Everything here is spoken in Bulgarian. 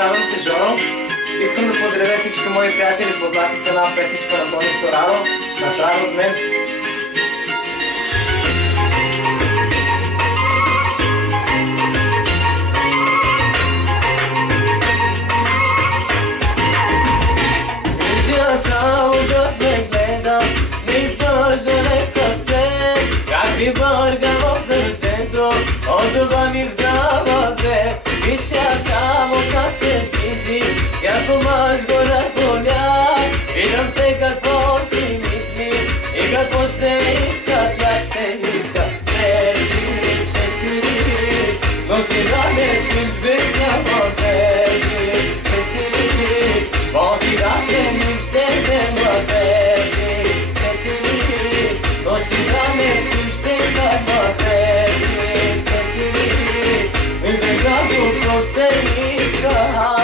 казвам се Жоро. Искам да поздравя всички мои приятели, познати с една песничка на Тони Стораро, направо от мен. Вижда само да ме гледам, ми тъжа нека те, как ми бърга в сърцето, от това ми вдава бе. Вижда само как се движи, като мъж го ръколя. Питам се какво си мисли и какво ще иска, тя ще иска. 3-4, но си даде им ждикава 3-4, води даде им ще взема 3-4, но си даде им ще кава 3-4, и бега до ще иска.